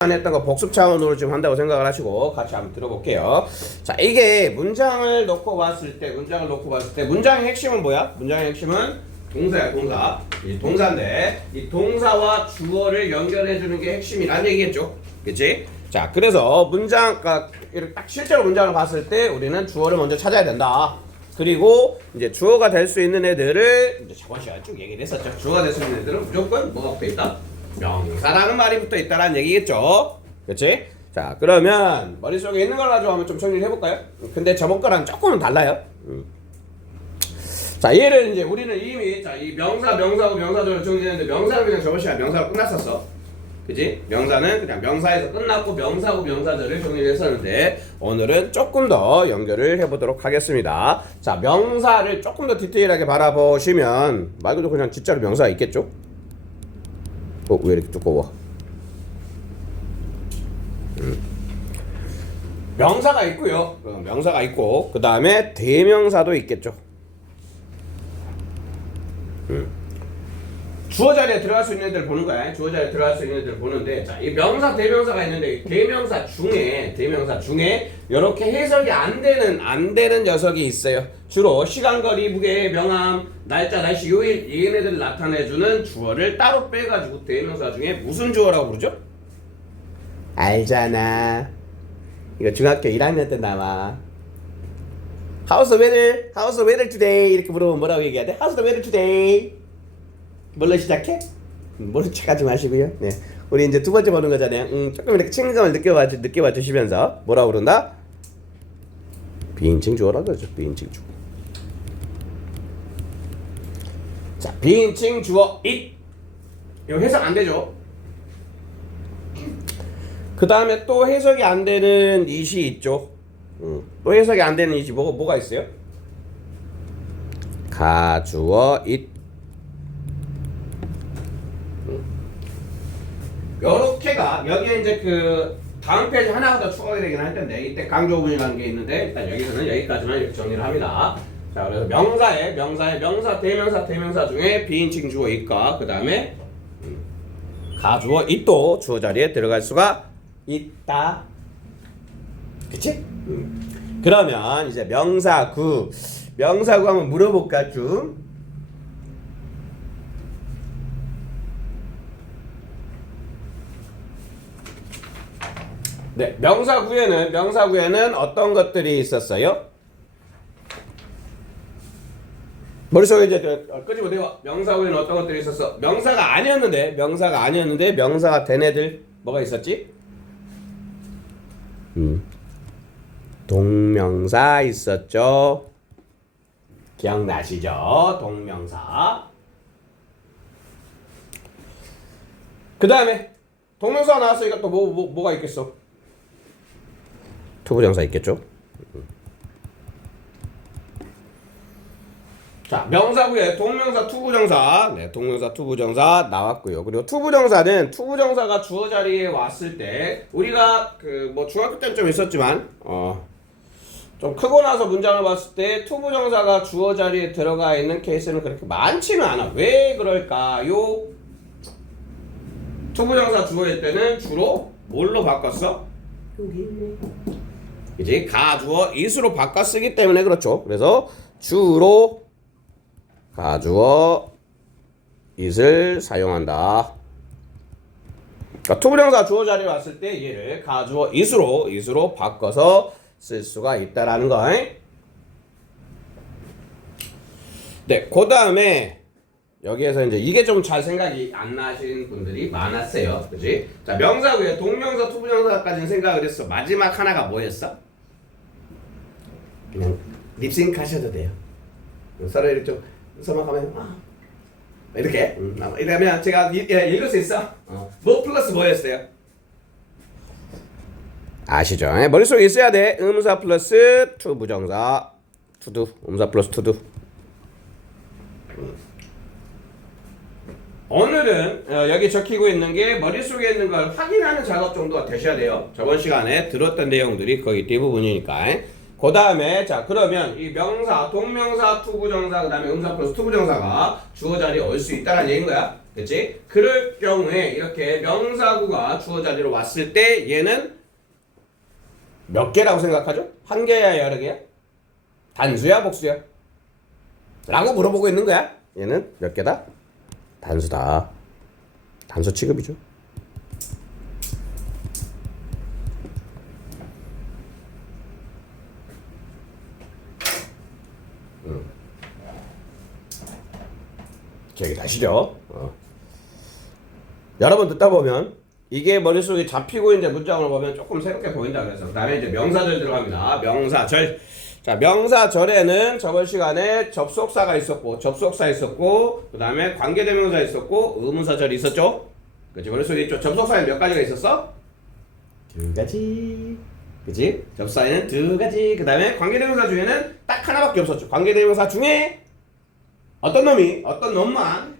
안 했던 거 복습 차원으로 지금 한다고 생각을 하시고 같이 한번 들어볼게요. 자, 이게 문장을 놓고 봤을 때, 문장의 핵심은 뭐야? 문장의 핵심은 동사야, 동사. 이 동사인데, 이 동사와 주어를 연결해주는 게 핵심이라는 얘기겠죠? 그치? 자, 그래서 문장, 그러니까 딱 실제로 문장을 봤을 때 우리는 주어를 먼저 찾아야 된다. 그리고 이제 주어가 될 수 있는 애들을 이제 저번 시간에 쭉 얘기를 했었죠. 주어가 될 수 있는 애들은 무조건 뭐가 붙어 있다? 명사라는 말이 붙어 있다라는 얘기겠죠. 그렇지? 자, 그러면 머릿속에 있는 걸 가지고 한번 좀 정리를 해볼까요? 근데 저번 거랑 조금은 달라요. 자, 얘를 이제 우리는 이미 이 명사하고 명사절을 정리했는데 명사는 그냥 저번 시간에 명사로 끝났었어. 그지? 명사는 그냥 명사에서 끝났고 명사하고 명사절을 정리를 했었는데 오늘은 조금 더 연결을 해보도록 하겠습니다. 자, 명사를 조금 더 디테일하게 바라보시면 말 그대로 그냥 진짜로 명사가 있겠죠? 왜 이렇게 두꺼워? 명사가 있고요. 명사가 있고 그 다음에 대명사도 있겠죠. 주어 자리에 들어갈 수 있는 애들 보는 거야. 주어 자리에 들어갈 수 있는 애들 보는데, 자, 이 명사, 대명사가 있는데 대명사 중에 이렇게 해석이 안 되는 녀석이 있어요. 주로 시간, 거리, 무게, 명암, 날짜, 날씨, 요일 얘네들을 나타내주는 주어를 따로 빼가지고 대명사 중에 무슨 주어라고 부르죠? 알잖아. 이거 중학교 1학년 때 나와. How's the weather? How's the weather today? 이렇게 물어보면 뭐라고 얘기해야 돼? How's the weather today? 뭘로 시작해? 모른 척하지 마시고요. 네, 우리 이제 두 번째 보는 거잖아요. 조금 이렇게 친근감을 느껴봐 주시면서 뭐라고 그런다? 비인칭 주어라고 그러죠. 비인칭 주어. 자, 비인칭 주어 it. 이거 해석 안 되죠. 그 다음에 또 해석이 안 되는 it이 있죠. 또 해석이 안 되는 it이 뭐가 있어요? 가주어 it. 요렇게가 여기에 이제 그 다음 페이지 하나가 더 추가가 되긴 할 텐데 이때 강조문이라는 게 있는데 일단 여기서는 여기까지만 이렇게 정리를 합니다. 자, 그래서 명사의 명사, 대명사 중에 비인칭 주어 it과 그 다음에 가주어 it도 주어 자리에 들어갈 수가 있다. 그치? 그러면 이제 명사구 한번 물어볼까 좀? 네, 명사구에는 어떤 것들이 있었어요? 머릿속에 이제 끄집어 내와. 명사구에는 어떤 것들이 있었어? 명사가 아니었는데 명사가 된 애들 뭐가 있었지? 동명사 있었죠. 기억나시죠? 동명사. 그 다음에 동명사가 나왔으니까 또 뭐가 있겠어? 투부정사 있겠죠? 자, 명사구에 동명사, 투부정사. 네, 동명사, 투부정사 나왔고요. 그리고 투부정사가 주어 자리에 왔을 때 우리가 중학교 때는 좀 있었지만 좀 크고 나서 문장을 봤을 때 투부정사가 주어 자리에 들어가 있는 케이스는 그렇게 많지는 않아. 왜 그럴까요? 투부정사 주어일 때는 주로 뭘로 바꿨어? 여기 있네. 이제 가주어 it으로 바꿔 쓰기 때문에 그렇죠. 그래서 주로 가주어 it을 사용한다. 그러니까 투부정사 주어 자리에 왔을 때 얘를 가주어 it으로 바꿔서 쓸 수가 있다라는 거. 네, 그 다음에 여기에서 이제 이게 좀 잘 생각이 안 나신 분들이 많았어요. 그치? 자, 명사구에 동명사, 투부정사까지는 생각을 했어. 마지막 하나가 뭐였어? 그냥 립싱크 하셔도 돼요. 서로 이렇게 좀 서막하면 이렇게 이러면 제가 읽을 수 있어? 뭐 플러스 뭐였어요? 아시죠? 머릿속에 있어야 돼. 음사 플러스 투부정사 투두. 음사 플러스 투두. 오늘은 여기 적히고 있는 게 머릿속에 있는 걸 확인하는 작업 정도가 되셔야 돼요. 저번 시간에 들었던 내용들이 거의 대부분이니까. 그 다음에 자, 그러면 이 명사, 동명사, 투부정사, 그 다음에 음사 플러스 투부정사가 주어 자리에 올 수 있다는 얘기인 거야. 그치? 그럴 경우에 이렇게 명사구가 주어 자리로 왔을 때 얘는 몇 개라고 생각하죠? 한 개야, 여러 개야? 단수야, 복수야? 라고 물어보고 있는 거야. 얘는 몇 개다? 단수다. 단수 취급이죠. 기억이 나시죠? 여러분 듣다 보면 이게 머릿속에 잡히고 이제 문장을 보면 조금 새롭게 보인다 그래서 그 다음에 이제 명사절 들어갑니다. 명사절. 자, 명사절에는 저번 시간에 접속사가 있었고 그 다음에 관계대명사 있었고 의문사절이 있었죠? 그치? 머릿속에 있죠? 접속사에는 몇 가지가 있었어? 두 가지. 그치? 접속사에는 두 가지. 그 다음에 관계대명사 중에는 딱 하나밖에 없었죠. 관계대명사 중에 어떤 놈만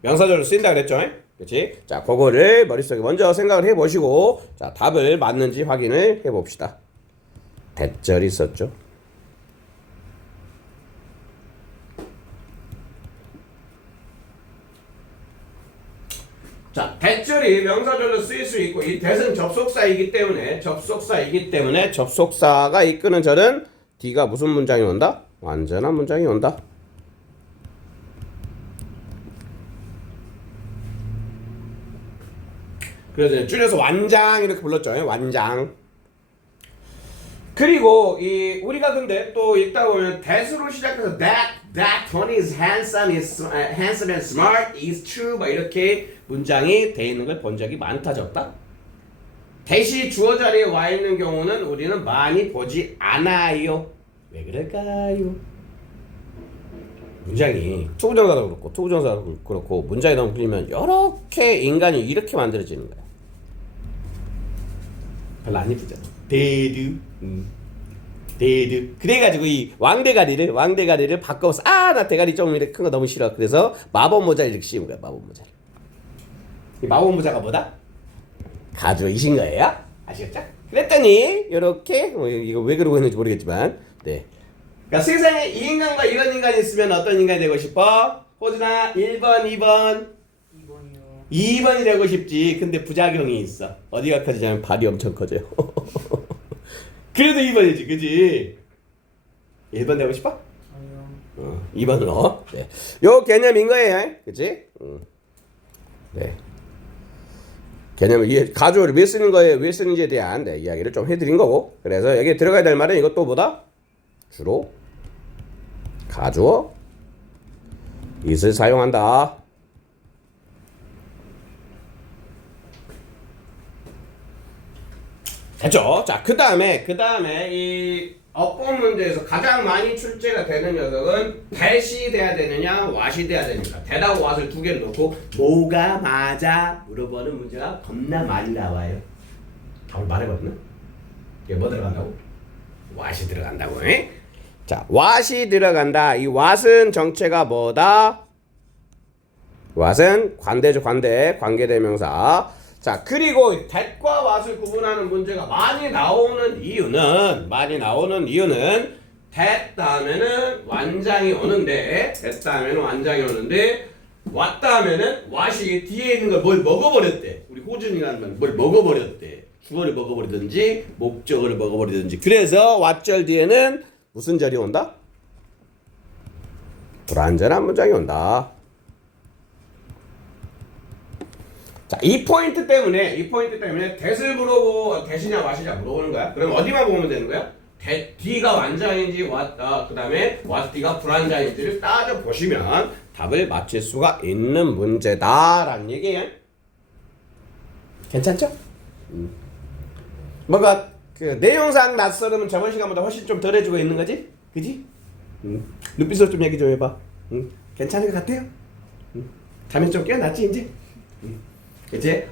명사절로 쓰인다 그랬죠? 그치? 자, 그거를 머릿속에 먼저 생각을 해보시고 자, 답을 맞는지 확인을 해봅시다. 대절이 있었죠. 자, 대절이 명사절로 쓰일 수 있고 이 대는 접속사이기 때문에 접속사가 이끄는 절은 D가 무슨 문장이 온다? 완전한 문장이 온다. 그래서 줄여서 완장 이렇게 불렀죠. 완장. 그리고 이 우리가 근데 또 읽다 보면 that으로 시작해서 that Tony is handsome and smart is true 막 이렇게 문장이 돼 있는 걸 본 적이 많다 적다. that이 주어 자리에 와 있는 경우는 우리는 많이 보지 않아요. 왜 그럴까요? 문장이 투부정사도 그렇고 투부정사도 그렇고 문장이 너무 풀리면 이렇게 인간이 이렇게 만들어지는 거야. 별로 안 예쁘잖아. 데드. 그래가지고 이 왕대가리를 바꿔서 나 대가리 좀 이렇게 큰 거 너무 싫어. 그래서 마법 모자를 이렇게 씌운 거야. 마법 모자. 이 마법 모자가 뭐다? 가주이신 거예요. 아시겠죠? 그랬더니 이렇게 이거 왜 그러고 있는지 모르겠지만 네. 그러니까 세상에 이 인간과 이런 인간이 있으면 어떤 인간이 되고 싶어? 호준아 1번, 2번. 2번이 되고 싶지. 근데 부작용이 있어. 어디가 커지냐면 발이 엄청 커져요. 그래도 2번이지, 그지? 1번 되고 싶어? 아니요. 2번으로. 네. 요 개념인 거예요, 그지? 네. 개념을 이해, 가주어를 왜 쓰는 거예요? 왜 쓰는지에 대한 네, 이야기를 좀 해드린 거고. 그래서 여기에 들어가야 될 말은 이것도 뭐다? 주로 가주어 it을 사용한다. 됐죠? 자, 그 다음에 이 어법 문제에서 가장 많이 출제가 되는 녀석은 that이 돼야 되느냐, what이 돼야 되느냐. that하고 what을 두 개를 놓고 뭐가 맞아? 물어보는 문제가 겁나 많이 나와요. 답을 말해봤나? 이게 뭐 들어간다고? what이 들어간다고. 에? 자, what이 들어간다. 이 what은 정체가 뭐다? what은 관대죠, 관계대명사. 자, 그리고 that과 what을 구분하는 문제가 많이 나오는 이유는 that 다음에는 완장이 오는데 what 다음에는 what이 뒤에 있는 걸 뭘 먹어버렸대. 우리 호준이라는 말 뭘 먹어버렸대. 주어를 먹어버리든지 목적어를 먹어버리든지. 그래서 what절 뒤에는 무슨 절이 온다? 불완전한 문장이 온다. 자, 이 포인트 때문에 that을 물어보고 that이냐 what이냐 물어보는 거야. 그럼 어디만 보면 되는 거야? that D가 완장인지 그 다음에 what D가 불완장인지를 따져 보시면 답을 맞출 수가 있는 문제다라는 얘기예요. 괜찮죠? 뭔가 그 내용상 낯설으면 저번 시간보다 훨씬 좀 덜해지고 있는 거지? 그지? 눈빛으로 좀 얘기 좀 해봐. 괜찮은 것 같아요? 잠이 좀 깨어났지 이제? 그치?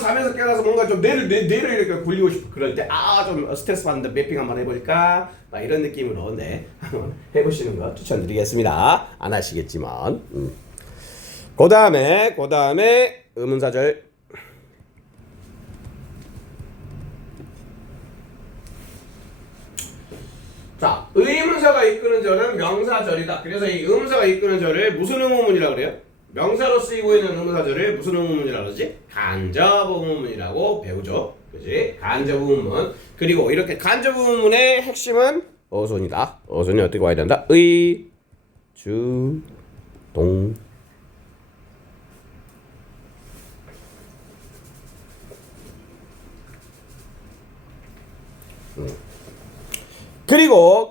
잠에서 깨어나서 뭔가 좀 뇌를 이렇게 굴리고 싶어. 그럴 때 좀 스트레스 받는데 매핑 한번 해볼까? 막 이런 느낌으로 네 한번 해보시는 거 추천드리겠습니다. 안 하시겠지만 그 다음에 의문사절. 자, 의문사가 이끄는 절은 명사절이다. 그래서 이 의문사가 이끄는 절을 무슨 의문문이라고 그래요? 명사로 쓰이고 있는 의문사절을 무슨 의문문이라고 그러지? 간접 의문문이라고 배우죠. 그지? 간접 의문문. 그리고 이렇게 간접 의문문의 핵심은 어순이다. 어순이 어떻게 와야 된다? 의, 주, 동.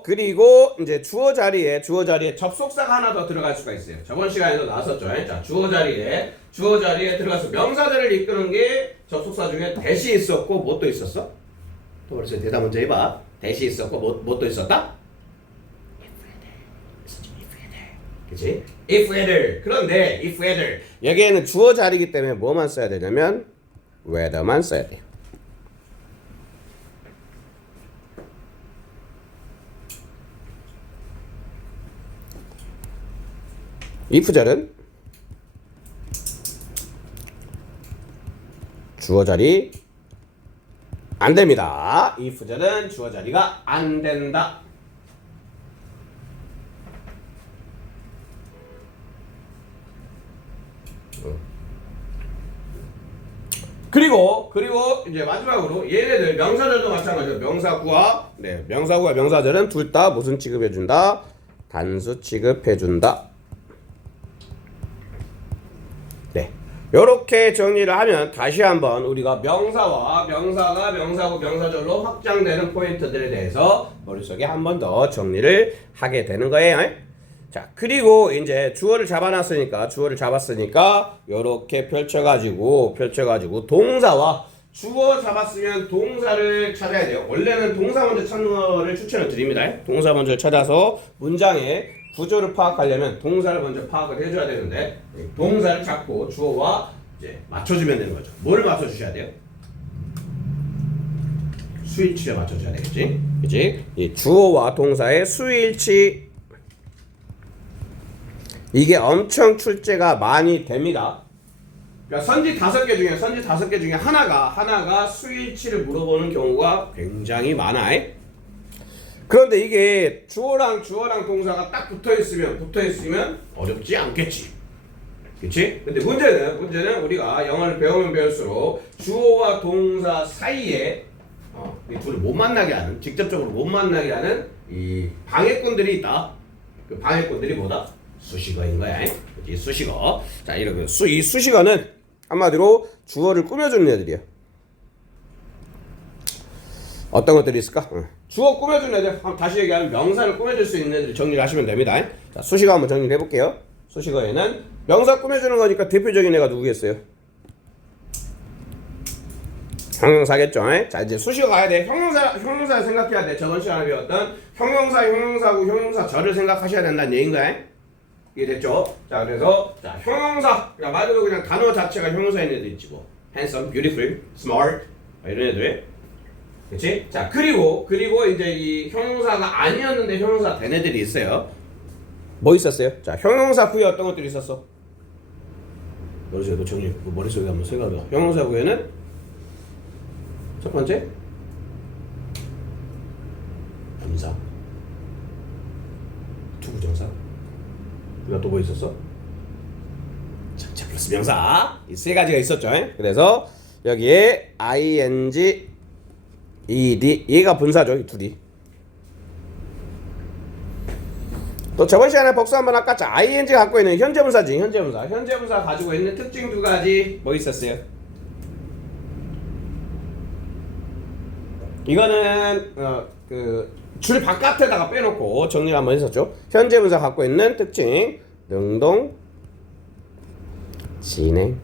그리고 이제 주어 자리에 접속사가 하나 더 들어갈 수가 있어요. 저번 시간에도 나왔었죠. 자, 주어 자리에 들어가서 명사절을 이끄는 게 접속사 중에 대시 있었고 뭐 또 있었어? 또 그래서 대답 먼저 해봐. 대시 있었고 뭐 또 있었다? 그치? if whether. 그런데 if whether 여기에는 주어 자리이기 때문에 뭐만 써야 되냐면 whether만 써야 돼요. if절은 주어 자리 안 됩니다. if절은 주어 자리가 안 된다. 그리고 이제 마지막으로 얘네들 명사절도 마찬가지로 명사구와 명사절은 둘 다 무슨 취급해준다? 단수 취급해준다. 네, 이렇게 정리를 하면 다시 한번 우리가 명사와 명사가 명사구 명사절로 확장되는 포인트들에 대해서 머릿속에 한 번 더 정리를 하게 되는 거예요. 자, 그리고 이제 주어를 잡았으니까 이렇게 펼쳐가지고 동사와 주어 잡았으면 동사를 찾아야 돼요. 원래는 동사 먼저 찾는 거를 추천을 드립니다. 동사 먼저 찾아서 문장의 구조를 파악하려면 동사를 먼저 파악을 해줘야 되는데 동사를 잡고 주어와 이제 맞춰주면 되는 거죠. 뭘 맞춰주셔야 돼요? 수일치를 맞춰줘야 되겠지? 그치? 이 주어와 동사의 수일치 이게 엄청 출제가 많이 됩니다. 그러니까 선지 5개 중에 하나가 수일치를 물어보는 경우가 굉장히 많아요. 그런데 이게 주어랑 동사가 딱 붙어 있으면 어렵지 않겠지. 그치? 근데 문제는 우리가 영어를 배우면 배울수록 주어와 동사 사이에 이 둘을 못 만나게 하는, 직접적으로 못 만나게 하는 이 방해꾼들이 있다. 그 방해꾼들이 뭐다? 수식어인 거야. 그치? 수식어. 자, 이렇게 이 수식어는 한마디로 주어를 꾸며주는 애들이야. 어떤 것들이 있을까? 주어 꾸며주는 애들, 다시 얘기하면 명사를 꾸며줄 수 있는 애들 정리를 하시면 됩니다. 자, 수식어 한번 정리를 해볼게요. 수식어에는 명사 꾸며주는 거니까 대표적인 애가 누구겠어요? 형용사겠죠. 자, 이제 수식어 가야 돼. 형용사를 생각해야 돼. 저번 시간에 배웠던 형용사구, 형용사절을 생각하셔야 된다는 얘기인 거야. 이해됐죠? 자, 그래서 형용사, 말 그대로 그냥 단어 자체가 형용사인 애들 있지 뭐. handsome, beautiful, smart 이런 애들. 그치? 자, 그리고 이제 이 형용사가 아니었는데 형용사 된 애들이 있어요. 뭐 있었어요? 자, 형용사 후에 어떤 것들이 있었어? 머릿속에 한번 생각해봐. 형용사 후에는 첫 번째 남사, 투부정사. 우리가 또 뭐 있었어? 전체 플러스 명사. 이 세 가지가 있었죠. 그래서 여기에 ing, ed, 얘가 분사죠. 이 둘이. 또 저번 시간에 복수 한번 할까? 자, ing 갖고 있는 현재분사지. 현재분사 가지고 있는 특징 두 가지 뭐 있었어요? 이거는 줄 바깥에다가 빼놓고 정리를 한번 했었죠. 현재분사 갖고 있는 특징 능동, 진행,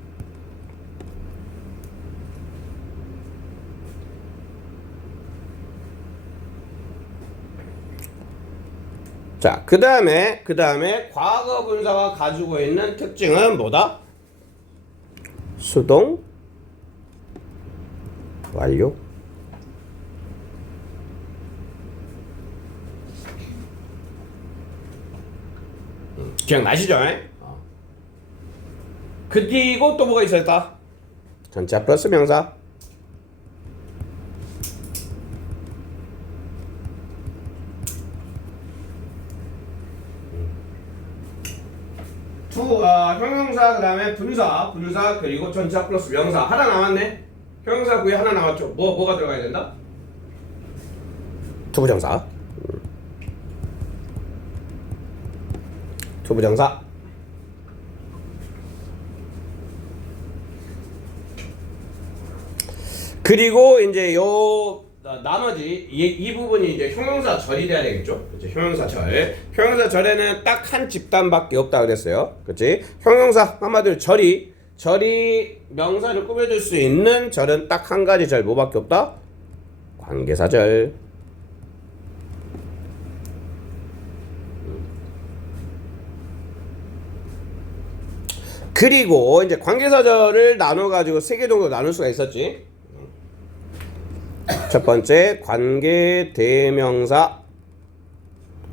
자, 그 다음에 과거 분사가 가지고 있는 특징은 뭐다? 수동, 완료. 기억나시죠? 그리고 또 뭐가 있었다? 전체 플러스 명사. 형용사 그다음에 분사 그리고 전치사 플러스 명사 하나 남았네. 형용사 구에 하나 남았죠. 뭐가 들어가야 된다? 투부정사. 투부정사. 그리고 이제 요 나머지 이 부분이 이제 형용사절이 돼야 되겠죠. 그치? 형용사절. 형용사절에는 딱 한 집단밖에 없다 그랬어요. 그렇지? 형용사 한마디로 절이 명사를 꾸며줄 수 있는 절은 딱 한 가지 절 뭐밖에 없다? 관계사절. 그리고 이제 관계사절을 나눠가지고 세 개 정도 나눌 수가 있었지. 첫 번째 관계대명사.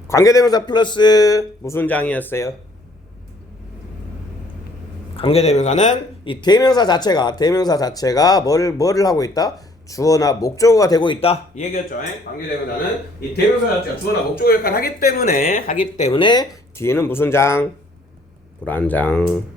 관계대명사 플러스 무슨 장이었어요? 관계대명사는 이 대명사 자체가 뭐를 하고 있다? 주어나 목적어가 되고 있다. 이 얘기였죠. 관계대명사는 이 대명사 자체가 주어나 목적어 역할을 하기 때문에 뒤에는 무슨 장? 불안장.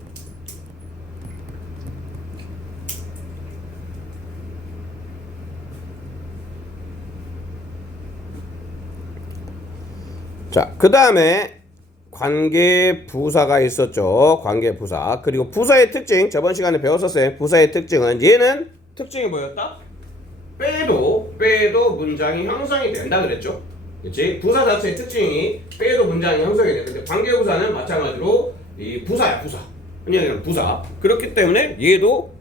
자, 그 다음에 관계부사가 있었죠. 관계부사. 그리고 부사의 특징, 저번 시간에 배웠었어요. 부사의 특징은 얘는 특징이 뭐였다? 빼도 문장이 형성이 된다 그랬죠. 그치? 부사 자체의 특징이 빼도 문장이 형성이 돼. 근데 관계부사는 마찬가지로 이 부사야, 부사. 그냥 부사. 그렇기 때문에 얘도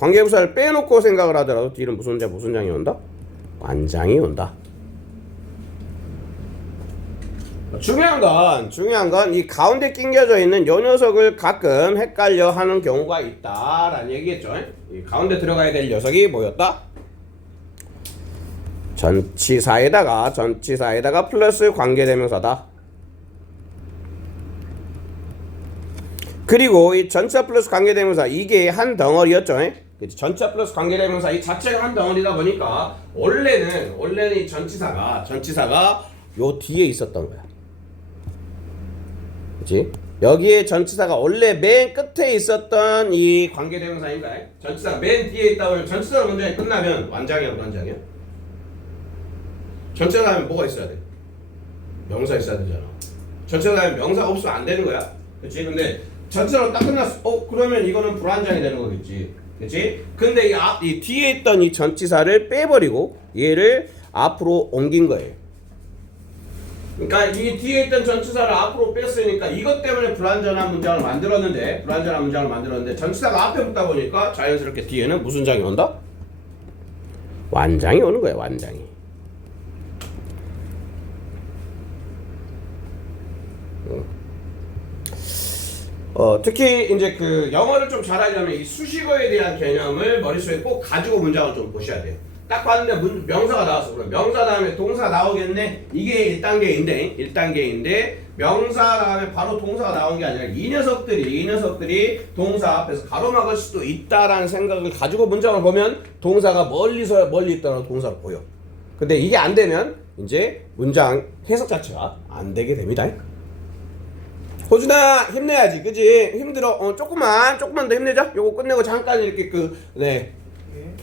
관계부사를 빼놓고 생각을 하더라도 뒤는 무슨 장이 온다? 완장이 온다. 중요한 건 이 가운데 낑겨져 있는 요 녀석을 가끔 헷갈려 하는 경우가 있다라는 얘기겠죠. 이 가운데 들어가야 될 녀석이 뭐였다? 전치사에다가 플러스 관계대명사다. 그리고 이 전치사 플러스 관계대명사 이게 한 덩어리였죠. 전치사 플러스 관계대명사 이 자체가 한 덩어리다 보니까 원래는 이 전치사가 요 뒤에 있었던 거야. 그치? 여기에 전치사가 원래 맨 끝에 있었던 이 관계대명사인가? 전치사가 맨 뒤에 있다 보면 전치사가 문장이 끝나면 완장이야, 불완장이야? 전치사 다음에 뭐가 있어야 돼? 명사 있어야 되잖아. 전치사 다음에 명사가 없으면 안 되는 거야. 그치? 근데 전치사로 딱 끝났어. 그러면 이거는 불완장이 되는 거겠지. 그치? 근데 이 뒤에 있던 이 전치사를 빼버리고 얘를 앞으로 옮긴 거예요. 그러니까 이 뒤에 있던 전치사를 앞으로 뺐으니까 이것 때문에 불완전한 문장을 만들었는데 전치사가 앞에 붙다 보니까 자연스럽게 뒤에는 무슨 장이 온다? 완장이 오는 거야, 완장이. 특히 이제 그 영어를 좀 잘하려면 이 수식어에 대한 개념을 머릿속에 꼭 가지고 문장을 좀 보셔야 돼요. 딱 봤는데 명사가 나왔어. 그럼 명사 다음에 동사 나오겠네. 이게 1단계인데 명사 다음에 바로 동사가 나온 게 아니라 이 녀석들이 동사 앞에서 가로막을 수도 있다라는 생각을 가지고 문장을 보면 동사가 멀리 있다는 동사를 보여. 근데 이게 안 되면 이제 문장 해석 자체가 안 되게 됩니다. 호준아 힘내야지, 그지? 힘들어. 조금만 더 힘내자. 요거 끝내고 잠깐 이렇게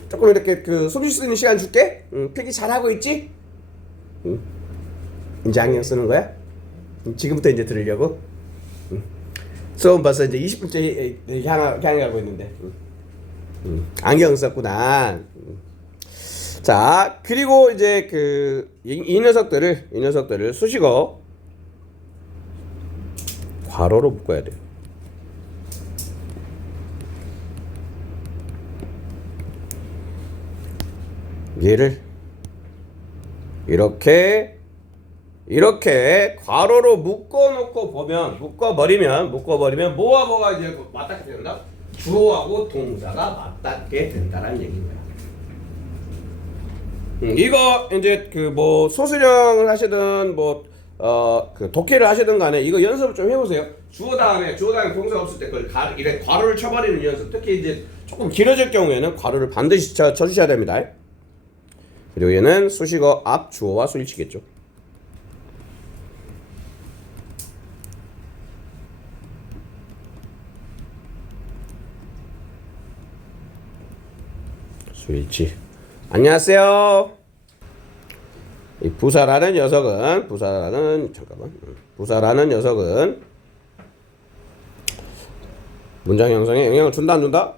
조금 이렇게 숨 쉴 수 있는 시간 줄게. 필기 잘하고 있지? 이제 안경 쓰는 거야? 지금부터 이제 들으려고? 수업 벌써 이제 20분째 향하고 있는데. 안경 썼구나. 자, 그리고 이제 이 녀석들을 수식어 괄호로 묶어야 돼요. 얘를 이렇게 괄호로 묶어버리면 뭐가 이제 맞닿게 된다? 주어하고 동사가 맞닿게 된다는 얘기입니다. 이거 이제 소수령을 하시든 독해를 하시든 간에 이거 연습을 좀 해보세요. 주어 다음에 동사가 없을 때 그걸 이렇게 괄호를 쳐버리는 연습. 특히 이제 조금 길어질 경우에는 괄호를 반드시 쳐주셔야 됩니다. 그리고 얘는 수식어 앞 주어와 수일치겠죠. 그렇지. 안녕하세요. 이 부사라는 녀석은 부사라는 녀석은 문장 형성에 영향을 준다 안 준다?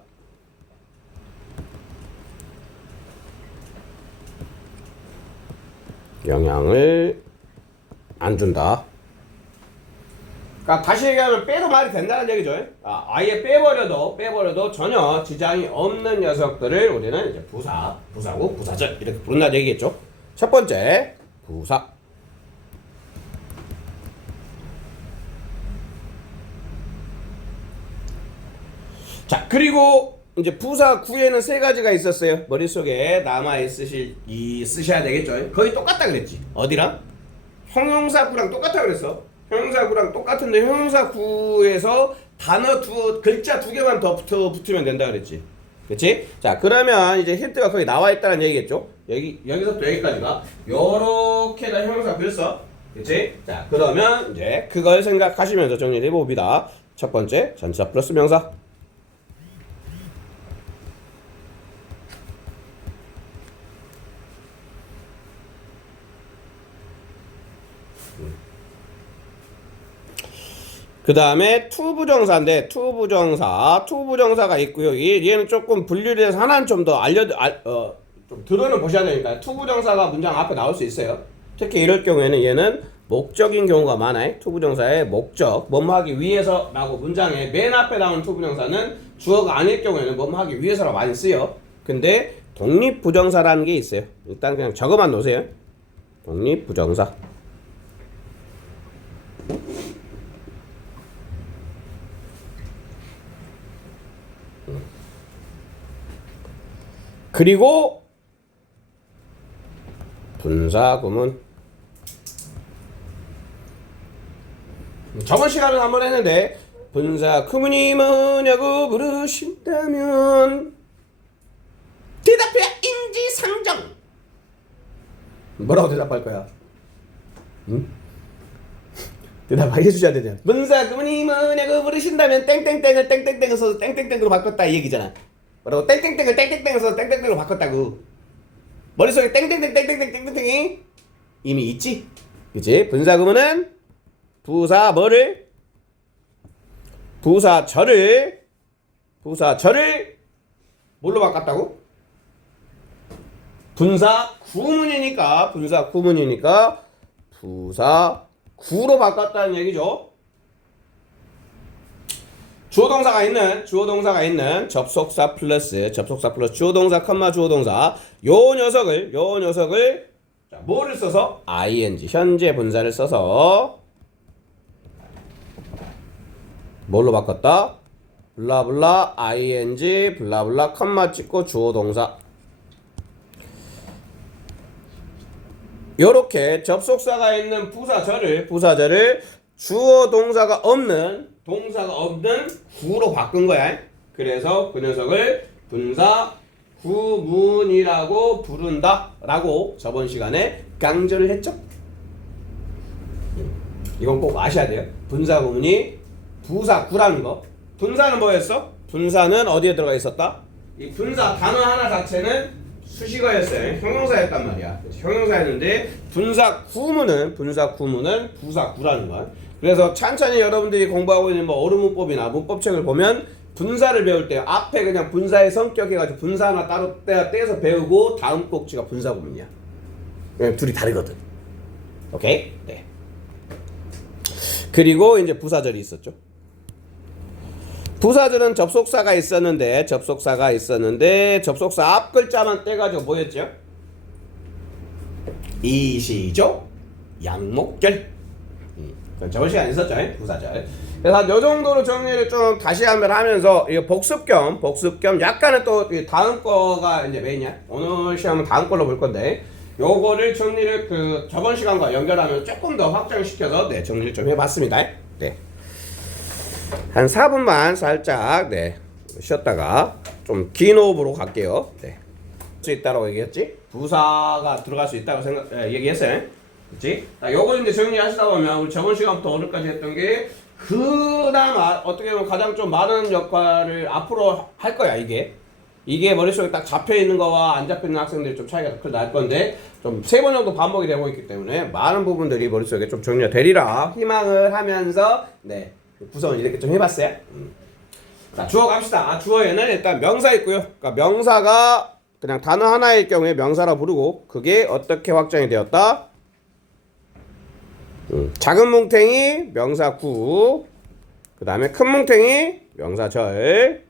영향을 안 준다. 그러니까 다시 얘기하면 빼도 말이 된다는 얘기죠. 아예 빼버려도 전혀 지장이 없는 녀석들을 우리는 이제 부사고 부사절 이렇게 부른다는 얘기겠죠. 첫 번째 부사. 자, 그리고 이제 부사 구에는 세 가지가 있었어요. 머릿속에 쓰셔야 되겠죠. 거의 똑같다 그랬지. 어디랑? 형용사 구랑 똑같다 그랬어. 형용사 구랑 똑같은데 형용사 구에서 글자 두 개만 더 붙으면 된다 그랬지. 그치? 자, 그러면 이제 힌트가 거기 나와 있다는 얘기겠죠? 여기서부터 여기까지가 요렇게다 형용사 구였어. 그치? 자, 그러면 이제 그걸 생각하시면서 정리를 해봅니다. 첫 번째, 전치사 플러스 명사. 그 다음에 투부정사인데 투부정사가 있고요. 얘는 조금 분류를 해서 하나는 좀 더 좀 들어는 보셔야 되니까 투부정사가 문장 앞에 나올 수 있어요. 특히 이럴 경우에는 얘는 목적인 경우가 많아요. 투부정사의 목적, 뭐뭐 하기 위해서 라고 문장에 맨 앞에 나오는 투부정사는 주어가 아닐 경우에는 뭐뭐 하기 위해서라고 많이 쓰여. 근데 독립부정사라는 게 있어요. 일단 그냥 적어만 놓으세요. 독립부정사. 그리고 분사구문. 저번 시간에 한번 했는데 분사구문이 뭐냐고 물으신다면 대답해야 인지상정. 뭐라고 대답할 거야? 응? 대답하게 해주셔야 되잖아. 분사구문이 뭐냐고 물으신다면 땡땡땡을 땡땡땡을 써서 땡땡땡으로 바꿨다 이 얘기잖아. 뭐라고 땡땡땡을 땡땡땡을 써서 땡땡땡으로 바꿨다고. 머릿속에 땡땡땡이 이미 있지? 그치? 분사구문은 부사 뭐를? 부사절을 뭘로 바꿨다고? 분사구문이니까 부사구로 바꿨다는 얘기죠. 주어동사가 있는 접속사 플러스 주어동사 컴마 주어동사 요 녀석을 자, 뭐를 써서 ing 현재 분사를 써서 뭘로 바꿨다? 블라블라 ing 블라블라 컴마 찍고 주어동사. 요렇게 접속사가 있는 부사절을 주어 동사가 없는 구로 바꾼 거야. 그래서 그 녀석을 분사구문이라고 부른다 라고 저번 시간에 강조를 했죠. 이건 꼭 아셔야 돼요. 분사구문이 부사구라는 거. 분사는 뭐였어? 분사는 어디에 들어가 있었다? 이 분사 단어 하나 자체는 수식어였어요. 형용사였단 말이야. 형용사였는데 분사구문은 부사구라는 거야. 그래서 천천히 여러분들이 공부하고 있는 뭐 어른문법이나 문법책을 보면 분사를 배울 때 앞에 그냥 분사의 성격 해가지고 분사 하나 따로 떼서 배우고 다음 꼭지가 분사구문이야. 둘이 다르거든. 오케이? 네. 그리고 이제 부사절이 있었죠. 부사절은 접속사가 있었는데 접속사 앞 글자만 떼가지고 뭐였죠? 이시조 양목절. 저번 시간에 있었죠, 부사절. 그래서 요 정도로 정리를 좀 다시 한번 하면서 이거 복습 겸 약간은 또 다음 거가 이제 메인이야. 오늘 시험은 다음 걸로 볼 건데 요거를 정리를 그 저번 시간과 연결하면 조금 더 확장시켜서 정리를 좀 해봤습니다. 네. 한 4분만 살짝 쉬었다가 좀 긴 호흡으로 갈게요. 네. 수 있다라고 얘기했지? 부사가 들어갈 수 있다고 얘기했어요. 그치? 요거 이제 정리하시다 보면 우리 저번 시간부터 오늘까지 했던 게 그나마 어떻게 보면 가장 좀 많은 역할을 앞으로 할 거야 이게. 이게 머릿속에 딱 잡혀 있는 거와 안 잡혀 있는 학생들이 좀 차이가 더 날 건데 좀 3번 정도 반복이 되고 있기 때문에 많은 부분들이 머릿속에 좀 정리가 되리라 희망을 하면서 네 구성을 이렇게 좀 해봤어요. 자, 주어 갑시다. 주어에는 일단 명사 있고요. 그러니까 명사가 그냥 단어 하나일 경우에 명사라 부르고 그게 어떻게 확정이 되었다? 작은 뭉탱이 명사 구, 그 다음에 큰 뭉탱이 명사 절.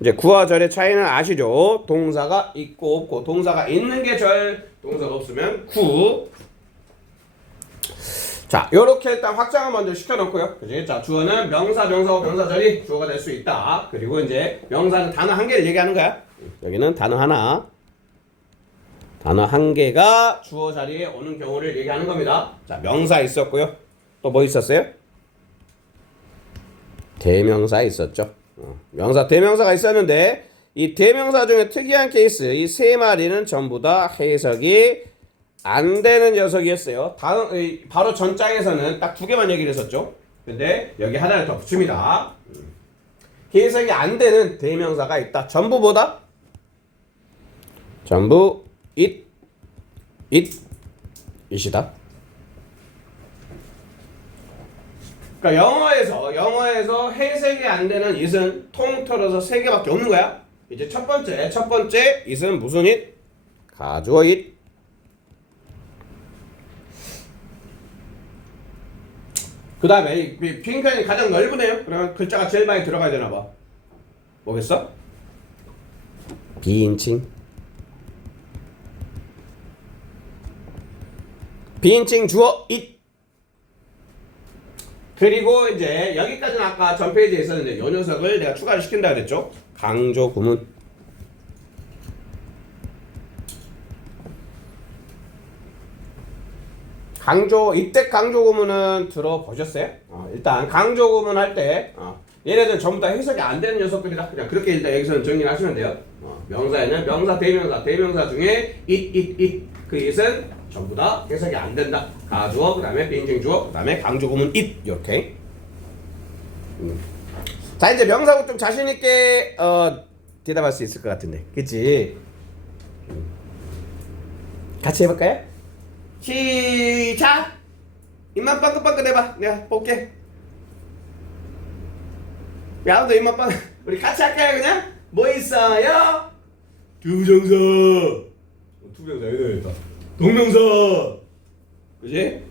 이제 구와 절의 차이는 아시죠? 동사가 있고 없고, 동사가 있는 게 절, 동사가 없으면 구. 자, 요렇게 일단 확장을 먼저 시켜놓고요. 그지? 자, 주어는 명사, 명사고 명사절이 주어가 될 수 있다. 그리고 이제 명사는 단어 한 개를 얘기하는 거야. 여기는 단어 하나. 단어 한 개가 주어 자리에 오는 경우를 얘기하는 겁니다. 자, 명사 있었고요. 또 뭐 있었어요? 대명사 있었죠. 명사, 대명사가 있었는데 이 대명사 중에 특이한 케이스 이 세 마리는 전부 다 해석이 안 되는 녀석이었어요. 다음 바로 전 장에서는 딱 2개만 얘기를 했었죠. 근데 여기 하나를 더 붙입니다. 해석이 안 되는 대명사가 있다. 전부 뭐다? 전부 it이다. 그러니까 영어에서 해석이 안 되는 it은 통틀어서 3개밖에 없는 거야. 이제 첫 번째 it은 무슨 it? 가주어 it. 그 다음에 이 비행편이 가장 넓으네요. 그러면 글자가 제일 많이 들어가야 되나 봐. 뭐겠어? 비인칭. 비인칭 주어 it. 그리고 이제 여기까지는 아까 전 페이지에 있었는데 요 녀석을 내가 추가를 시킨다 그랬죠. 강조 구문. 이때 강조 구문은 들어보셨어요? 일단 강조 구문 할 때 얘네들은 전부 다 해석이 안 되는 녀석들이다. 그냥 그렇게 일단 여기서는 정리를 하시면 돼요. 명사에는 명사, 대명사 중에 it 그 it은 전부 다 해석이 안 된다. 가주어, 그 다음에 비인칭 주어, 그 다음에 강조 구문 it 이렇게. 자, 이제 명사고 좀 자신 있게 대답할 수 있을 것 같은데, 그치? 같이 해볼까요? 시작! 입만 빵긋빵긋 해봐. 내가 볼게. 야도 입만 빵. 우리 같이 할까요 그냥? 뭐 있어요? 투부정사. 투부정사 여기다 있다. 동명사. 그지?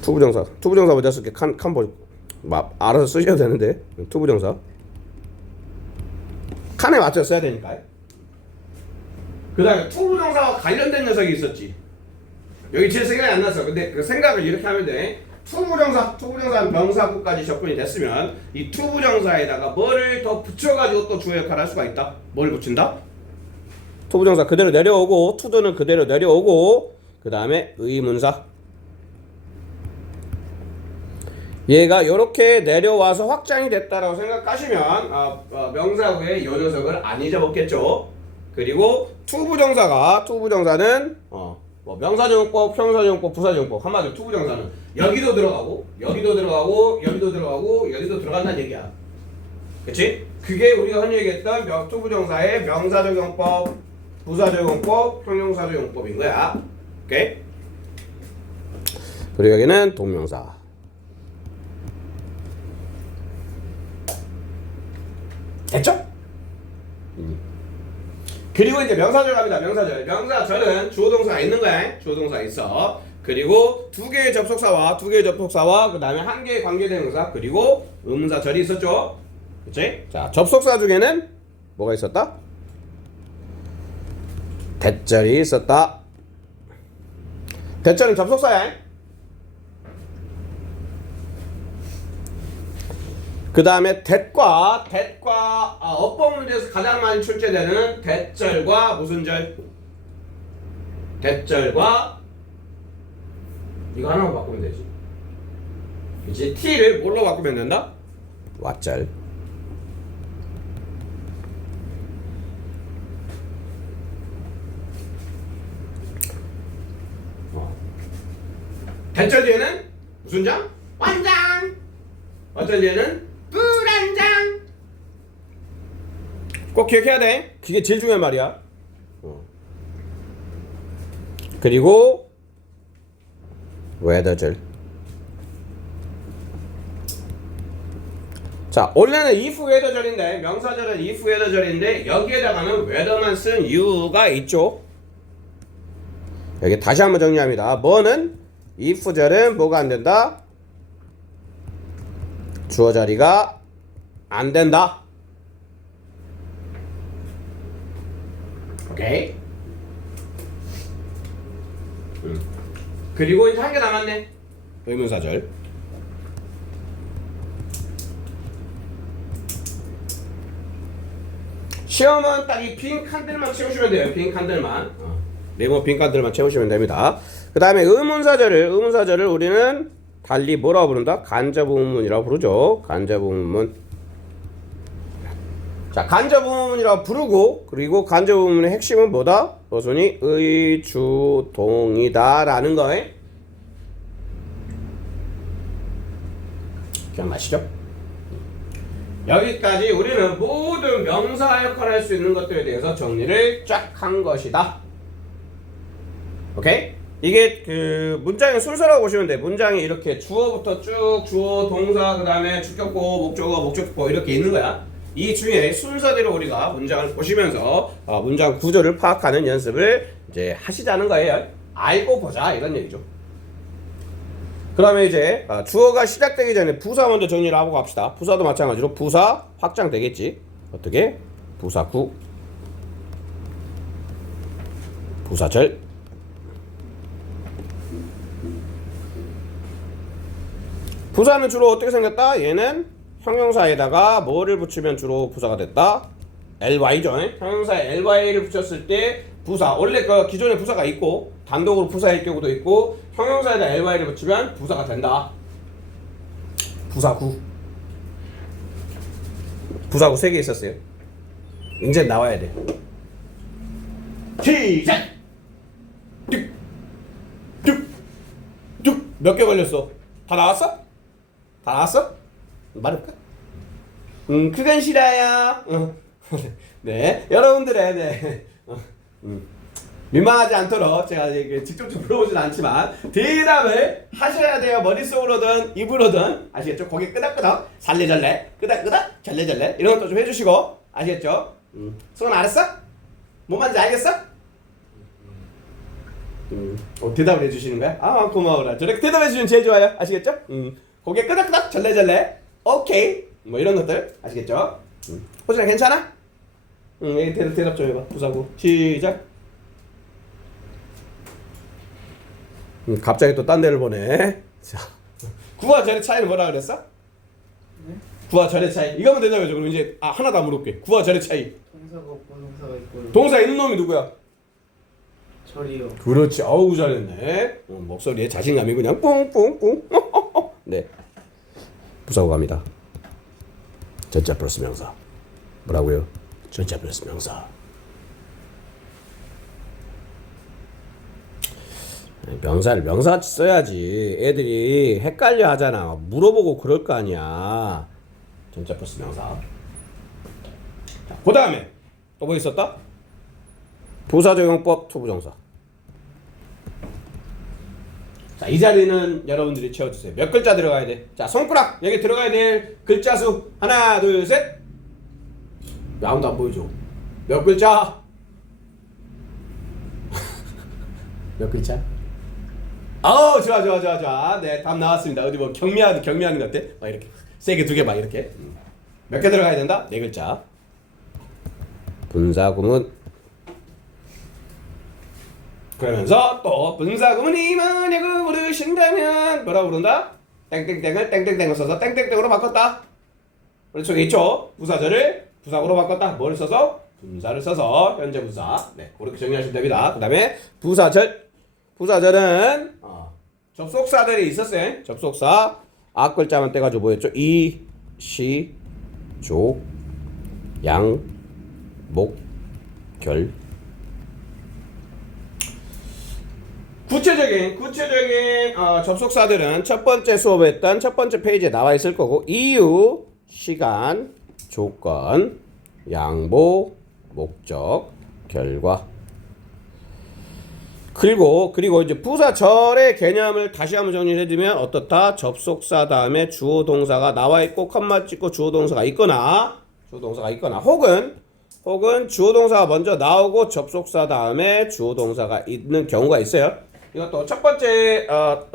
투부정사 먼저 쓸게. 칸볼 알아서 쓰셔야 되는데. 투부정사 칸에 맞춰 써야 되니까. 그 다음에 투부정사와 관련된 녀석이 있었지. 여기 제 생각이 안 났어. 근데 그 생각을 이렇게 하면 돼. 투부정사 명사구까지 접근이 됐으면 이 투부정사에다가 뭐를 더 붙여가지고 또 주어 역할을 할 수가 있다. 뭘 붙인다? 투부정사 그대로 내려오고 투두는 그대로 내려오고 그 다음에 의문사. 얘가 이렇게 내려와서 확장이 됐다라고 생각하시면 명사구의 이 녀석을 안 잊어먹겠죠. 그리고 투부정사는 뭐 명사정용법, 형사정용법, 부사정용법 한마디로 투부정사는 여기도 들어가고 여기도 들어간다는 얘기야. 그치? 그게 우리가 흔히 얘기했던 투부정사의 명사적용법, 부사적용법, 형용사적용법인 거야. 오케이? 그리고 여기는 동명사. 됐죠? 그리고 이제 명사절 갑니다. 명사절은 주어동사가 있는 거야. 주어동사가 있어. 그리고 2개의 접속사와 그 다음에 1개의 관계대명사 그리고 의문사절이 있었죠. 그치? 자, 접속사 중에는 뭐가 있었다? 대절이 있었다. 대절은 접속사야. 그 다음에 대과 어법 문제에서 가장 많이 출제되는 대절과 무슨 절? 대절과 이거 하나만 바꾸면 되지. 이제 t를 뭘로 바꾸면 된다? 왓절. 대절 뒤에는 무슨 장? 완장. 왓절 뒤에는 불안장. 꼭 기억해야 돼. 그게 제일 중요한 말이야. 그리고 weather절. 자, 원래는 if weather절인데 명사절은 if weather절인데 여기에다가는 weather만 쓴 이유가 있죠. 여기 다시 한번 정리합니다. 뭐는 if절은 뭐가 안 된다? 주어 자리가 안 된다. 오케이. 그리고 이제 한 개 남았네. 의문사절. 시험은 딱 이 빈 칸들만 채우시면 돼요. 빈 칸들만. 네모 빈 칸들만 채우시면 됩니다. 그 다음에 의문사절을 우리는 달리 뭐라고 부른다? 간접의문문이라고 부르죠. 간접의문문. 자, 간접의문문이라고 부르고, 그리고 간접의문문의 핵심은 뭐다? 어순이 의주동이다 라는 거에 기억나시죠? 여기까지 우리는 모든 명사 역할을 할 수 있는 것들에 대해서 정리를 쫙 한 것이다. 오케이? 이게 그 문장의 순서라고 보시면 돼. 문장이 이렇게 주어부터 쭉 주어, 동사, 그 다음에 주격보, 목적어, 목적보 이렇게 있는 거야. 이 중에 순서대로 우리가 문장을 보시면서 문장 구조를 파악하는 연습을 이제 하시자는 거예요. 알고 보자 이런 얘기죠. 그 다음에 이제 주어가 시작되기 전에 부사 먼저 정리를 하고 갑시다. 부사도 마찬가지로 부사 확장되겠지. 어떻게? 부사구, 부사절. 부사는 주로 어떻게 생겼다? 얘는 형용사에다가 뭐를 붙이면 주로 부사가 됐다? ly죠. 형용사에 ly를 붙였을 때 부사, 원래 그 기존에 부사가 있고 단독으로 부사일 경우도 있고 형용사에다 ly를 붙이면 부사가 된다. 부사구. 부사구 3개 있었어요. 이제 나와야 돼. 시작! 뚝! 몇 개 걸렸어? 다 나왔어? 다 나왔어? 말해볼까? 그건 싫어요. 네, 여러분들의 네. 민망하지 않도록 제가 직접 물어보진 않지만 대답을 하셔야 돼요. 머릿속으로든 입으로든. 아시겠죠? 고개 끄덕끄덕, 살래절래, 끄덕끄덕, 절래절래 이런 것도 좀 해주시고. 아시겠죠? 수건 알았어? 뭔 말인지 알겠어? 대답을 해주시는 거야? 아, 고마워라. 저렇게 대답해주시면 제일 좋아요. 아시겠죠? 고개 끄덕끄덕, 절래절래, 오케이 뭐 이런 것들. 아시겠죠? 호진아 괜찮아? 대답 좀 해봐. 부사구 시작. 갑자기 또 딴 데를 보네. 자, 구와 절의 차이는 뭐라 그랬어? 네? 구와 절의 차이. 이거만 대답해줘. 그럼 이제 하나 다 물을게. 구와 절의 차이. 동사가 없고 동사가 있고. 동사 있는 놈이 누구야? 절이요. 그렇지. 아우 잘했네. 목소리에 자신감이 그냥 뿡뿡뿡. 네. 부사구 갑니다. 전자 플러스 명사. 뭐라고요? 전자 플러스 명사. 명사 써야지. 애들이 헷갈려 하잖아. 물어보고 그럴 거 아니야. 전자 플러스 명사. 자, 그 다음에 또 뭐 있었다? 부사적용법 투부정사. 자, 이 자리는 여러분들이 채워주세요. 몇 글자 들어가야 돼? 자, 손가락 여기 들어가야 될 글자 수 하나, 둘, 셋. 아무도 안 보여줘. 몇 글자? 몇 글자? 아우 좋아. 네, 답 나왔습니다. 어디 뭐 경미하는 것 같아? 막 이렇게 세게 2개 막 이렇게. 몇 개 들어가야 된다? 4글자. 분사구문. 그러면서 또 분사구문이 뭐냐고 물으신다면 뭐라고 부른다? 땡땡땡을 땡땡땡을 써서 땡땡땡으로 바꿨다. 우리 속에 있죠? 부사절을 부사구로 바꿨다. 뭘 써서? 분사를 써서 현재 분사. 네, 그렇게 정리하시면 됩니다. 그 다음에 부사절. 부사절은 접속사들이 있었어요. 접속사 앞글자만 떼가지고 뭐였죠? 이, 시, 조, 양, 목, 결. 구체적인 접속사들은 첫 번째 수업에 했던 첫 번째 페이지에 나와 있을 거고 이유, 시간, 조건, 양보, 목적, 결과. 그리고 이제 부사절의 개념을 다시 한번 정리해주면 어떻다? 접속사 다음에 주어 동사가 나와 있고 컴마 찍고 주어 동사가 있거나 혹은 주어 동사가 먼저 나오고 접속사 다음에 주어 동사가 있는 경우가 있어요. 이것도 첫 번째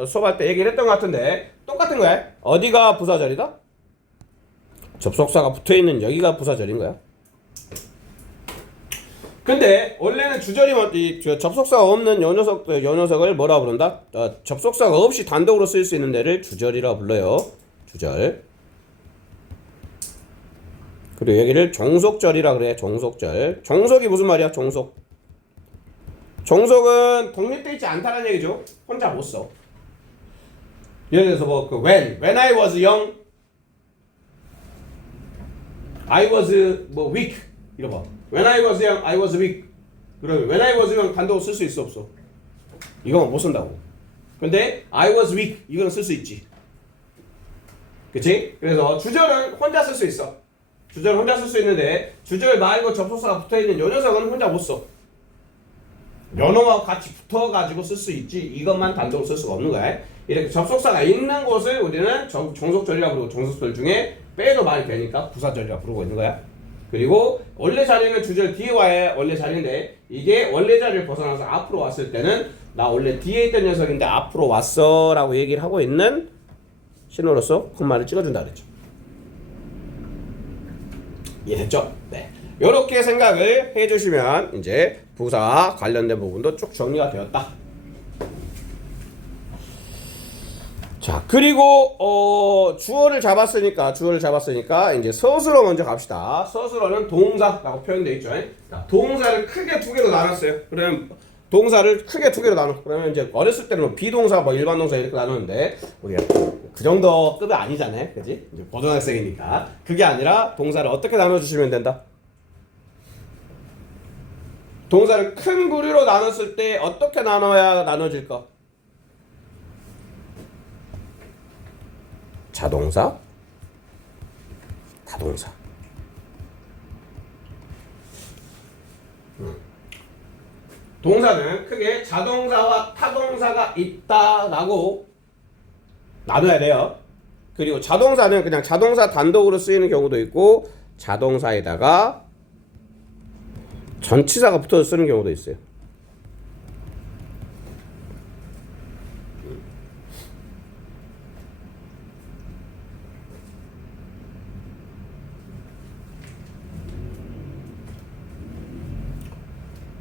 수업할 때 얘기를 했던 것 같은데 똑같은 거야. 어디가 부사절이다? 접속사가 붙어있는 여기가 부사절인 거야. 근데 원래는 주절이 접속사가 없는 요 녀석을 뭐라 부른다? 접속사가 없이 단독으로 쓸 수 있는 데를 주절이라 불러요. 주절. 그리고 여기를 종속절이라 그래. 종속절. 종속이 무슨 말이야? 종속. 종속은 독립되어 있지 않다는 얘기죠. 혼자 못 써. 예를 들어서 when I was young, I was weak. 이거 봐. When I was young, I was weak. 그러면 when I was young 단독으로 쓸 수 있어 없어? 이거만 못 쓴다고. 근데 I was weak 이거는 쓸 수 있지. 그치? 그래서 주절은 혼자 쓸 수 있어. 주절은 혼자 쓸 수 있는데 주절 말고 접속사가 붙어있는 요 녀석은 혼자 못 써. 면허와 같이 붙어가지고 쓸 수 있지. 이것만 단독으로 쓸 수가 없는 거야. 이렇게 접속사가 있는 곳을 우리는 종속절이라고 부르고 종속절 중에 빼도 말이 되니까 부사절이라고 부르고 있는 거야. 그리고 원래 자리는 주절 뒤에 와야 원래 자리인데 이게 원래 자리를 벗어나서 앞으로 왔을 때는 나 원래 뒤에 있던 녀석인데 앞으로 왔어 라고 얘기를 하고 있는 신호로서 콤마를 찍어준다 그랬죠. 이해됐죠? 네. 요렇게 생각을 해주시면 이제 부사와 관련된 부분도 쭉 정리가 되었다. 자, 그리고 주어를 잡았으니까 이제 서술어 먼저 갑시다. 서술어는 동사라고 표현되어 있죠. 자, 동사를 크게 두 개로 나눴어요. 그러면 동사를 크게 두 개로 나눠. 그러면 이제 어렸을 때는 비동사, 일반 동사 이렇게 나누는데 우리가 그 정도 급이 아니잖아요, 그지? 이제 고등학생이니까 그게 아니라 동사를 어떻게 나눠주시면 된다. 동사를 큰 부류로 나눴을 때 어떻게 나눠야 나눠질까? 자동사, 타동사. 동사는 크게 자동사와 타동사가 있다라고 나눠야 돼요. 그리고 자동사는 그냥 자동사 단독으로 쓰이는 경우도 있고 자동사에다가 전치사가 붙어서 쓰는 경우도 있어요.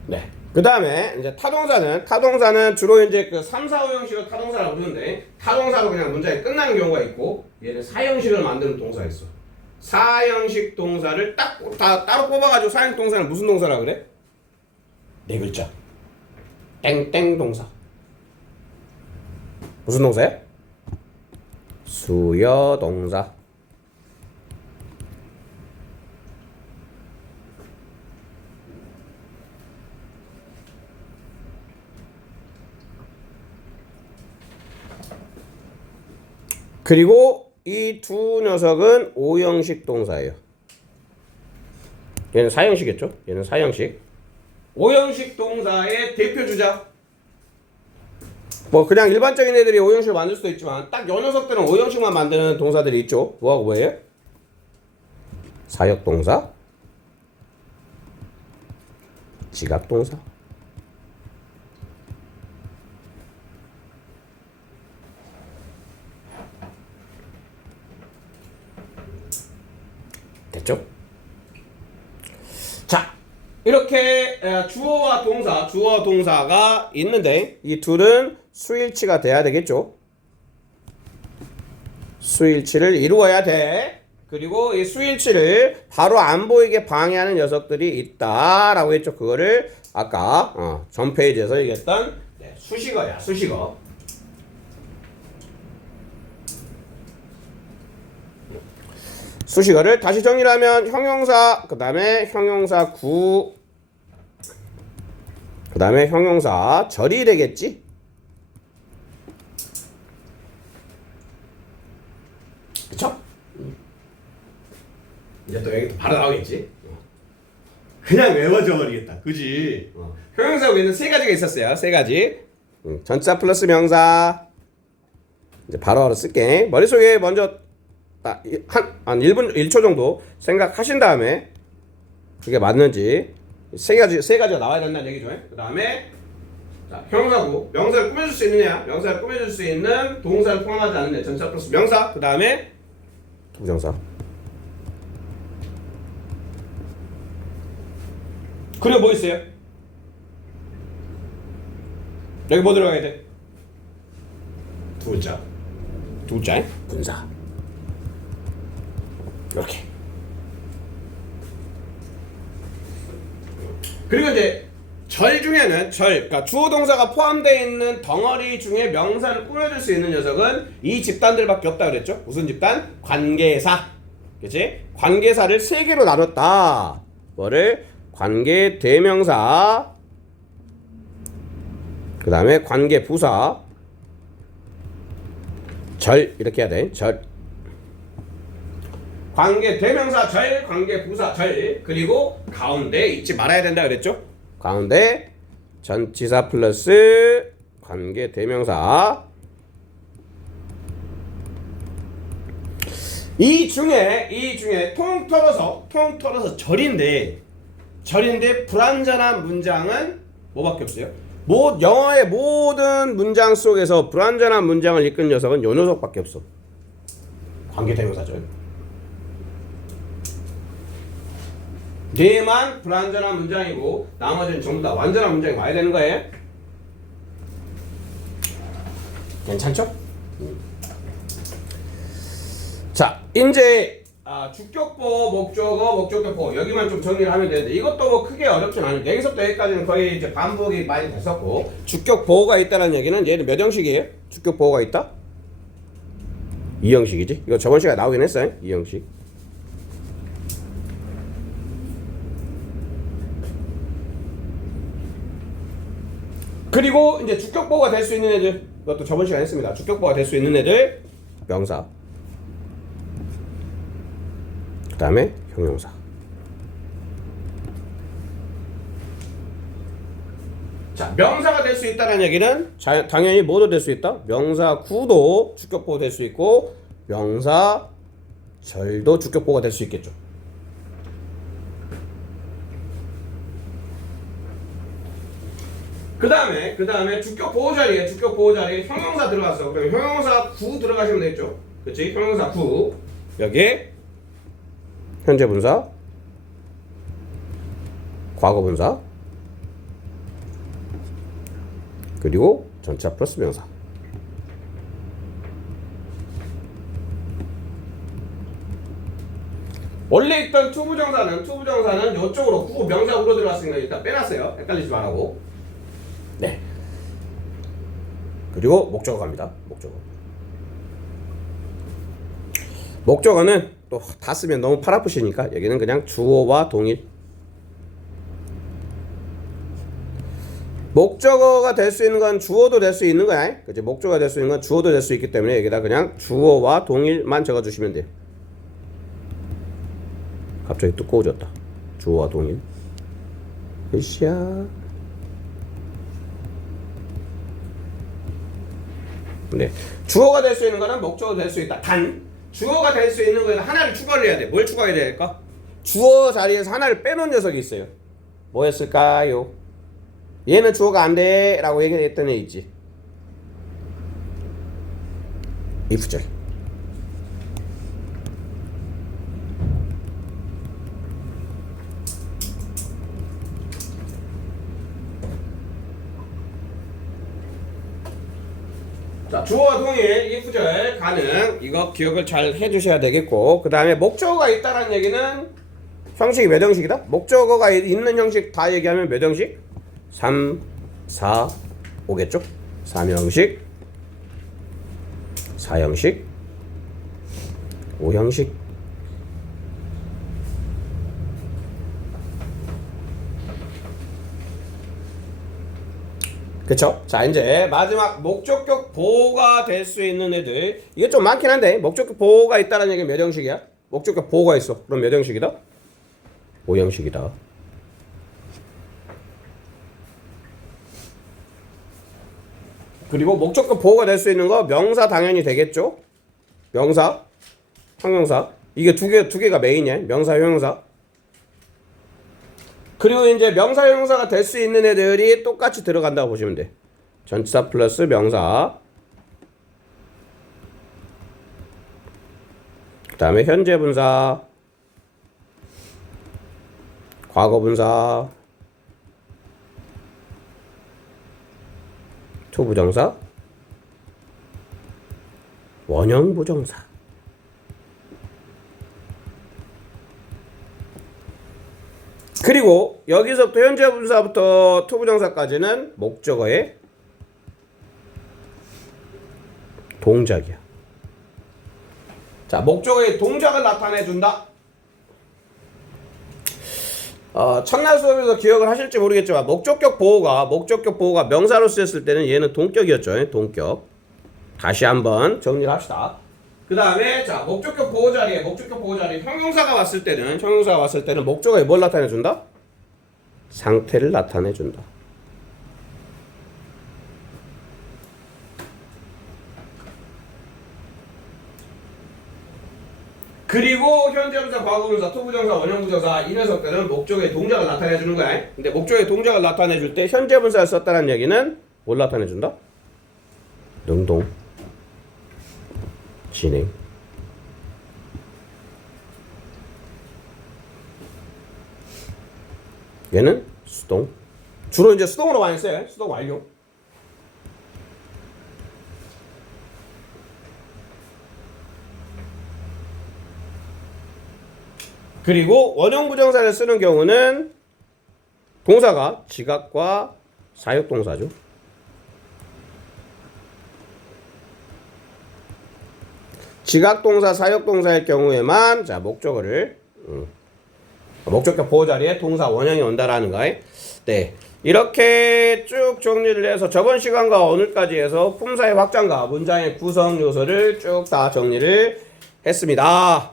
네. 그 다음에 이제 타동사는 주로 이제 그 3, 4, 5형식을 타동사라고 부르는데 타동사로 그냥 문장이 끝나는 경우가 있고 얘는 4형식을 만드는 동사가 있어. 4형식 동사를 다 따로 뽑아가지고 4형식 동사는 무슨 동사라고 그래? 네 글자. 땡땡 동사. 무슨 동사야? 수여 동사. 그리고 이 두 녀석은 5형식 동사예요. 얘는 4형식이겠죠? 얘는 4형식. 5형식 동사의 대표 주자. 그냥 일반적인 애들이 5형식을 만들 수도 있지만 딱 요 녀석들은 5형식만 만드는 동사들이 있죠. 뭐하고 뭐예요? 사역 동사, 지각 동사. 됐죠? 자, 이렇게 주어와 동사가 있는데 이 둘은 수일치가 돼야 되겠죠? 수일치를 이루어야 돼. 그리고 이 수일치를 바로 안 보이게 방해하는 녀석들이 있다라고 했죠. 그거를 아까 전 페이지에서 얘기했던 수식어야, 수식어. 수식어를 다시 정리를 하면 형용사, 그 다음에 형용사 구, 그 다음에 형용사 절이 되겠지? 그쵸? 이제 또 여기 바로 나오겠지? 그냥 외워져 버리겠다. 그지? 형용사 외에는 세 가지가 있었어요. 세 가지. 전치사 플러스 명사. 이제 바로바로 쓸게. 머릿속에 먼저 한 1분 1초 정도 생각하신 다음에 그게 맞는지 세 가지가 나와야 된다는 얘기죠. 그다음에 자, 형용사고 명사를 꾸며줄 수 있느냐? 명사를 꾸며줄 수 있는 동사를 포함하지 않는데 전치사 플러스 명사. 그다음에 부정사. 그리고 뭐 있어요? 여기 뭐 들어가야 돼? 두 글자. 분사. 이렇게. 그리고 이제 절 중에는 그러니까 주어 동사가 포함되어 있는 덩어리 중에 명사를 꾸며줄 수 있는 녀석은 이 집단들밖에 없다 그랬죠? 무슨 집단? 관계사. 그치? 관계사를 세 개로 나눴다. 뭐를? 관계 대명사. 그 다음에 관계 부사. 절 이렇게 해야 돼. 절. 관계 대명사 절, 관계 부사 절. 그리고 가운데 잊지 말아야 된다 그랬죠? 가운데 전치사 플러스 관계 대명사. 이 중에 통 털어서 절인데 불완전한 문장은 뭐밖에 없어요? 영어의 모든 문장 속에서 불완전한 문장을 이끄는 녀석은 요 녀석밖에 없어. 관계대명사죠. 얘만 불완전한 문장이고 나머지는 전부 다 완전한 문장이 와야 되는 거예요. 괜찮죠? 자, 이제 주격보, 목적격보 여기만 좀 정리를 하면 되는데 이것도 뭐 크게 어렵진 않은데 여기서부터 여기까지는 거의 이제 반복이 많이 됐었고 주격보호가 있다는 얘기는 얘는 몇 형식이에요? 주격보호가 있다? 2형식이지? 이거 저번 시간에 나오긴 했어요. 2형식. 그리고 이제 주격보호가 될 수 있는 애들 이것도 저번 시간에 했습니다. 주격보호가 될 수 있는 애들 명사 그 다음에 형용사. 자, 명사가 될 수 있다는 얘기는 당연히 뭐도 될 수 있다? 명사 구도 주격보호 될 수 있고 명사 절도 주격보호가 될 수 있겠죠. 그 다음에 주격보호 자리에 형용사 들어갔어. 그럼 형용사 구 들어가시면 되겠죠. 그치? 형용사 구 여기에 현재 분사, 과거 분사, 그리고 전치사 플러스 명사. 원래 있던 투부정사는 이쪽으로 구 명사구로 들어갔으니까 일단 빼놨어요. 헷갈리지 말라고. 네. 그리고 목적어 갑니다. 목적어는 또 다 쓰면 너무 팔 아프시니까 여기는 그냥 주어와 동일. 목적어가 될 수 있는 건 주어도 될 수 있는 거야. 그치? 목적어가 될 수 있는 건 주어도 될 수 있기 때문에 여기다 그냥 주어와 동일만 적어주시면 돼요. 갑자기 두꺼워졌다. 주어와 동일. 으쌰. 네. 주어가 될 수 있는 거는 목적어가 될 수 있다. 단 주어가 될 수 있는 거는 하나를 추가를 해야 돼. 뭘 추가해야 될까? 주어 자리에서 하나를 빼놓은 녀석이 있어요. 뭐였을까요? 얘는 주어가 안 돼 라고 얘기했던 애 있지. if절. 자, 주어와 동일, if절 가능. 이거 기억을 잘 해주셔야 되겠고, 그 다음에 목적어가 있다는 얘기는 형식이 몇 형식이다? 목적어가 있는 형식 다 얘기하면 몇 형식? 3, 4, 5겠죠? 3형식, 4형식, 5형식. 그쵸? 자, 이제 마지막 목적격 보호가 될 수 있는 애들. 이게 좀 많긴 한데 목적격 보호가 있다는 얘기는 몇 형식이야? 목적격 보호가 있어. 그럼 몇 형식이다? 5형식이다. 그리고 목적격 보호가 될 수 있는 거 명사 당연히 되겠죠. 명사, 형용사. 이게 두 개가 메인이야. 명사, 형용사. 그리고 이제 명사, 형용사가 될 수 있는 애들이 똑같이 들어간다고 보시면 돼. 전치사 플러스 명사. 그 다음에 현재 분사, 과거 분사, 투부정사, 원형 부정사. 그리고 여기서부터 현재 분사부터 투부정사까지는 목적어의 동작이야. 자, 목적어의 동작을 나타내 준다. 첫날 수업에서 기억을 하실지 모르겠지만 목적격 보호가 명사로 쓰였을 때는 얘는 동격이었죠. 동격. 다시 한번 정리를 합시다. 그 다음에 자, 목적격 보호 자리에 형용사가 왔을 때는 목적어에 뭘 나타내 준다? 상태를 나타내 준다. 그리고 현재분사, 과거분사, 투부정사, 원형부정사 이 녀석들은 목적의 동작을 나타내 주는 거야. 근데 목적의 동작을 나타내 줄 때 현재분사를 썼다는 얘기는 뭘 나타내 준다? 능동, 진행. 얘는 수동. 주로 이제 수동으로 많이 써요. 수동 완료. 그리고 원형 부정사를 쓰는 경우는 동사가 지각과 사역동사죠. 지각동사, 사역동사일 경우에만 자, 목적어를 목적격 보호 자리에 동사 원형이 온다라는 거예요. 네. 이렇게 쭉 정리를 해서 저번 시간과 오늘까지 해서 품사의 확장과 문장의 구성 요소를 쭉 다 정리를 했습니다.